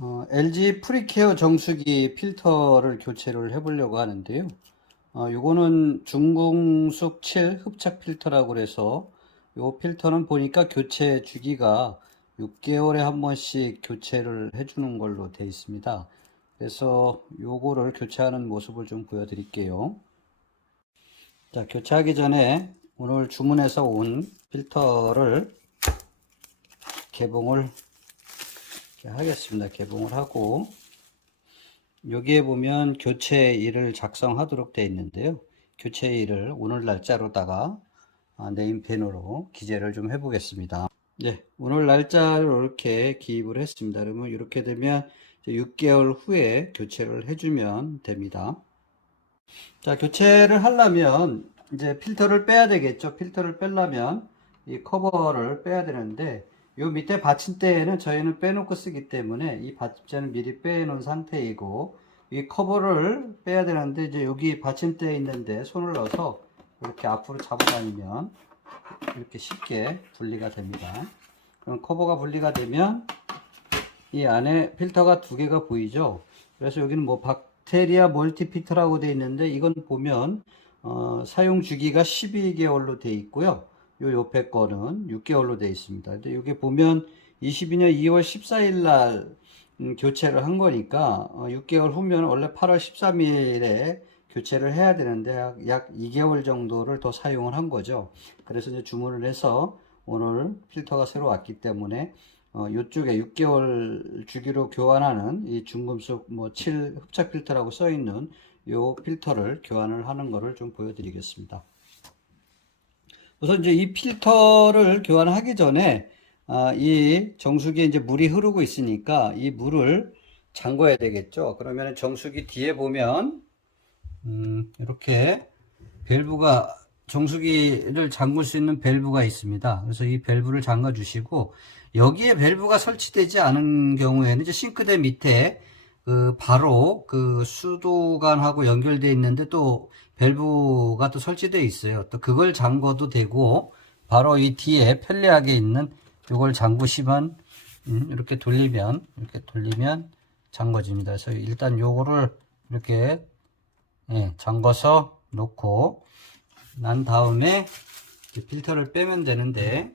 LG 프리케어 정수기 필터를 교체를 해보려고 하는데요. 요거는 중공숙 7 흡착 필터라고 그래서 요 필터는 보니까 교체 주기가 6개월에 한 번씩 교체를 해주는 걸로 되어 있습니다. 그래서 요거를 교체하는 모습을 좀 보여드릴게요. 자, 교체하기 전에 오늘 주문해서 온 필터를 개봉을 하겠습니다. 개봉을 하고 여기에 보면 교체일을 작성하도록 되어 있는데요. 교체일을 오늘 날짜로다가 네임펜으로 기재를 좀 해보겠습니다. 네, 오늘 날짜를 이렇게 기입을 했습니다. 그러면 이렇게 되면 6개월 후에 교체를 해주면 됩니다. 자, 교체를 하려면 이제 필터를 빼야 되겠죠. 필터를 빼려면 이 커버를 빼야 되는데 요 밑에 받침대에는 저희는 빼놓고 쓰기 때문에 이 받침대는 미리 빼놓은 상태이고 이 커버를 빼야 되는데 이제 여기 받침대에 있는데 손을 넣어서 이렇게 앞으로 잡아다니면 이렇게 쉽게 분리가 됩니다. 그럼 커버가 분리가 되면 이 안에 필터가 두 개가 보이죠. 그래서 여기는 뭐 박테리아 멀티피터라고 되어 있는데 이건 보면 사용 주기가 12개월로 되어 있고요. 요 옆에 거는 6개월로 되어 있습니다. 근데 여기 보면 22년 2월 14일 날 교체를 한 거니까 6개월 후면 원래 8월 13일에 교체를 해야 되는데 약 2개월 정도를 더 사용을 한 거죠. 그래서 이제 주문을 해서 오늘 필터가 새로 왔기 때문에 이쪽에 6개월 주기로 교환하는 이 중금속 뭐 7 흡착 필터라고 써 있는 요 필터를 교환을 하는 것을 좀 보여드리겠습니다. 우선 이제 이 필터를 교환하기 전에 이 정수기에 이제 물이 흐르고 있으니까 이 물을 잠궈야 되겠죠. 그러면 정수기 뒤에 보면 이렇게 밸브가 정수기를 잠글 수 있는 밸브가 있습니다. 그래서 이 밸브를 잠가 주시고 여기에 밸브가 설치되지 않은 경우에는 이제 싱크대 밑에 바로 그 수도관하고 연결되어 있는데 또 밸브가 또 설치되어 있어요. 또 그걸 잠궈도 되고 바로 이 뒤에 편리하게 있는 이걸 잠그시면 이렇게 돌리면 잠궈집니다. 그래서 일단 요거를 이렇게 잠궈서 놓고 난 다음에 필터를 빼면 되는데,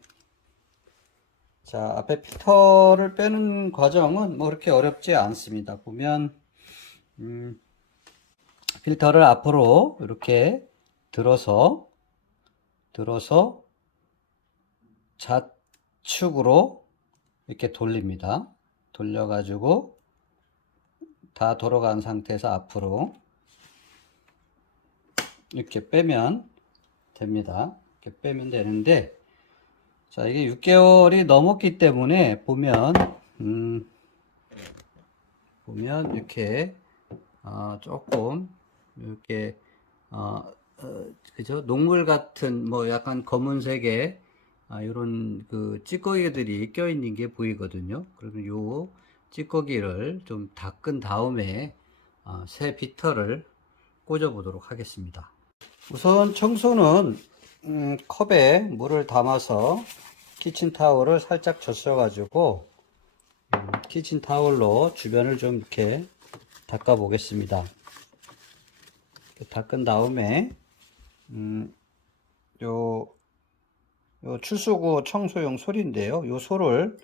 자, 앞에 필터를 빼는 과정은 뭐 그렇게 어렵지 않습니다. 보면 필터를 앞으로 이렇게 들어서 좌측으로 이렇게 돌립니다. 돌려가지고 다 돌아간 상태에서 앞으로 이렇게 빼면 됩니다. 이렇게 빼면 되는데, 자, 이게 6개월이 넘었기 때문에 보면 이렇게 조금 이렇게 그죠? 녹물 같은 뭐 약간 검은색의 이런 그 찌꺼기들이 껴 있는 게 보이거든요. 그러면 요 찌꺼기를 좀 닦은 다음에 새 필터를 꽂아 보도록 하겠습니다. 우선 청소는 컵에 물을 담아서 키친타올을 살짝 젖어 가지고 키친타올로 주변을 좀 이렇게 닦아 보겠습니다. 닦은 다음에 요 출수구 청소용 솔인데요. 요 솔을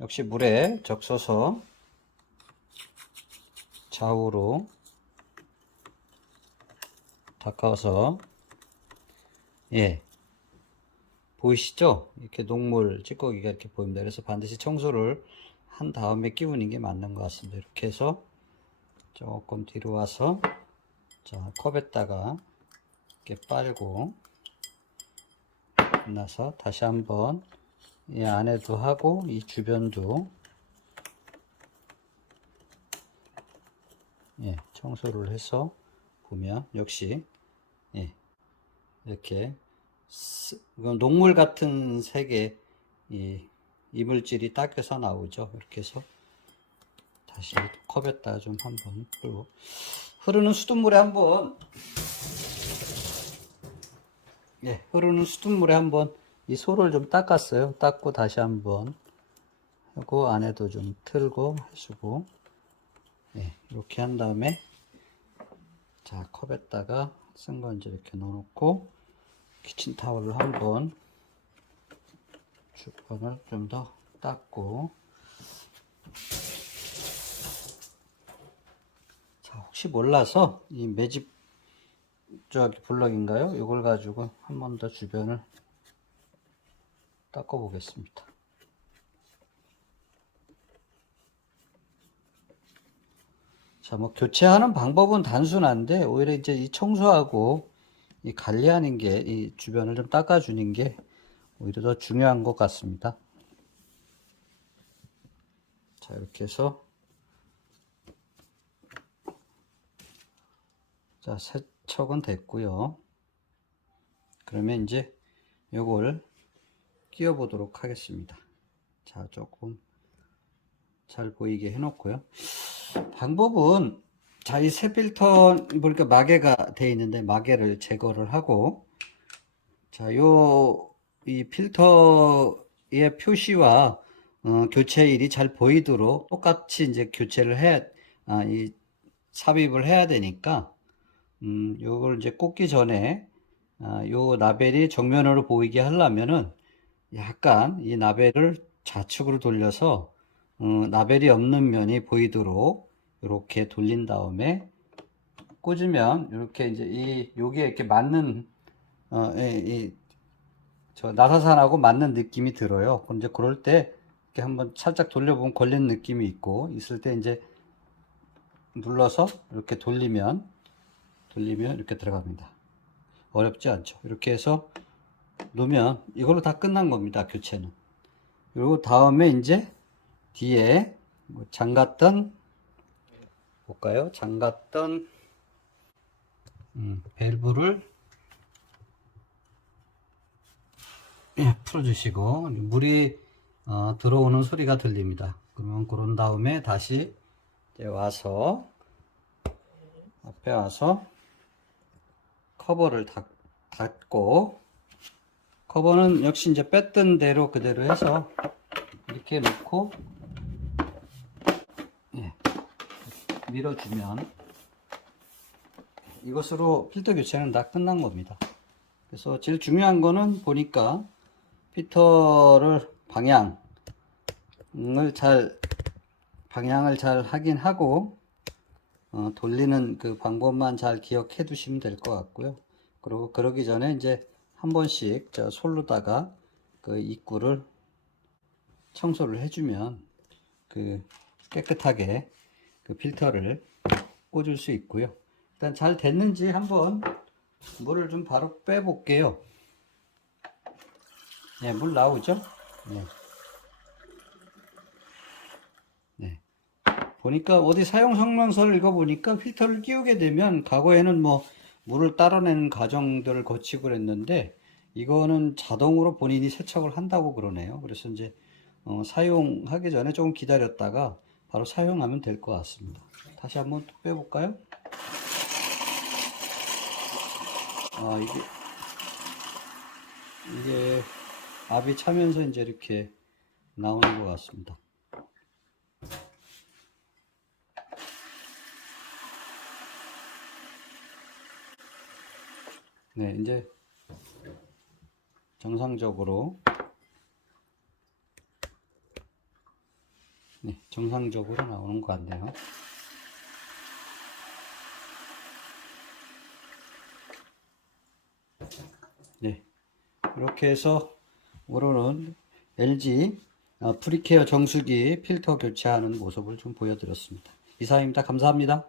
역시 물에 적셔서 좌우로 닦아서 보이시죠? 이렇게 녹물 찌꺼기가 이렇게 보입니다. 그래서 반드시 청소를 한 다음에 끼우는 게 맞는 것 같습니다. 이렇게 해서 조금 뒤로 와서 자, 컵에다가 이렇게 빨고 나서 다시 한번 이 안에도 하고 이 주변도 청소를 해서 보면 역시 이렇게 녹물 같은 색의 이 이물질이 닦여서 나오죠. 이렇게 해서 다시 컵에다 좀 한번 뿌리고 흐르는 수돗물에 한번 흐르는 수돗물에 한번 이 솔을 좀 닦았어요. 닦고 다시 한번 하고 안에도 좀 틀고 해주고 네, 이렇게 한 다음에 자, 컵에다가 쓴 거 이제 이렇게 넣어놓고 키친타올을 한번 주변을 좀 더 닦고, 자, 혹시 몰라서 이 매집 저기 블럭인가요? 이걸 가지고 한 번 더 주변을 닦아 보겠습니다. 자, 뭐 교체하는 방법은 단순한데 오히려 이제 이 청소하고 이 관리하는 게, 이 주변을 좀 닦아주는 게 오히려 더 중요한 것 같습니다. 자, 이렇게 해서 자, 세척은 됐고요. 그러면 이제 요걸 끼워 보도록 하겠습니다. 자, 조금 잘 보이게 해 놓고요. 방법은, 자, 이 새 필터 보니까 마개가 되어 있는데 마개를 제거를 하고, 자, 이 필터의 표시와 교체일이 잘 보이도록 똑같이 이제 교체를 이 삽입을 해야 되니까, 요걸 이제 꽂기 전에, 요 라벨이 정면으로 보이게 하려면은 약간 이 라벨을 좌측으로 돌려서, 라벨이 없는 면이 보이도록 이렇게 돌린 다음에 꽂으면 이렇게 이제 요게 이렇게 맞는, 저 나사산하고 맞는 느낌이 들어요. 이제 그럴 때 이렇게 한번 살짝 돌려보면 걸리는 느낌이 있을 때 이제 눌러서 이렇게 돌리면 이렇게 들어갑니다. 어렵지 않죠. 이렇게 해서 놓으면 이걸로 다 끝난 겁니다. 교체는. 그리고 다음에 이제 뒤에 뭐 잠갔던, 볼까요? 잠갔던 밸브를 풀어주시고, 물이 들어오는 소리가 들립니다. 그러면 그런 다음에 다시 이제 와서 앞에 와서 커버를 닫고, 커버는 역시 이제 뺐던 대로 그대로 해서 이렇게 놓고, 예, 밀어주면 이것으로 필터 교체는 다 끝난 겁니다. 그래서 제일 중요한 거는 보니까 필터를 방향을 잘 하긴 하고, 돌리는 그 방법만 잘 기억해 두시면 될 것 같고요. 그리고 그러기 전에 이제 한 번씩 저 솔로다가 그 입구를 청소를 해주면 그 깨끗하게 그 필터를 꽂을 수 있고요. 일단 잘 됐는지 한번 물을 좀 바로 빼 볼게요. 네, 물 나오죠? 네. 네. 보니까 어디 사용 설명서를 읽어보니까 필터를 끼우게 되면 과거에는 뭐 물을 따라내는 과정들을 거치고 그랬는데 이거는 자동으로 본인이 세척을 한다고 그러네요. 그래서 이제 사용하기 전에 조금 기다렸다가 바로 사용하면 될 것 같습니다. 다시 한번 또 빼볼까요? 이게 압이 차면서 이제 이렇게 나오는 것 같습니다. 네, 이제 정상적으로 나오는 것 같네요. 네, 이렇게 해서 오늘은 LG 프리케어 정수기 필터 교체하는 모습을 좀 보여드렸습니다. 이상입니다. 감사합니다.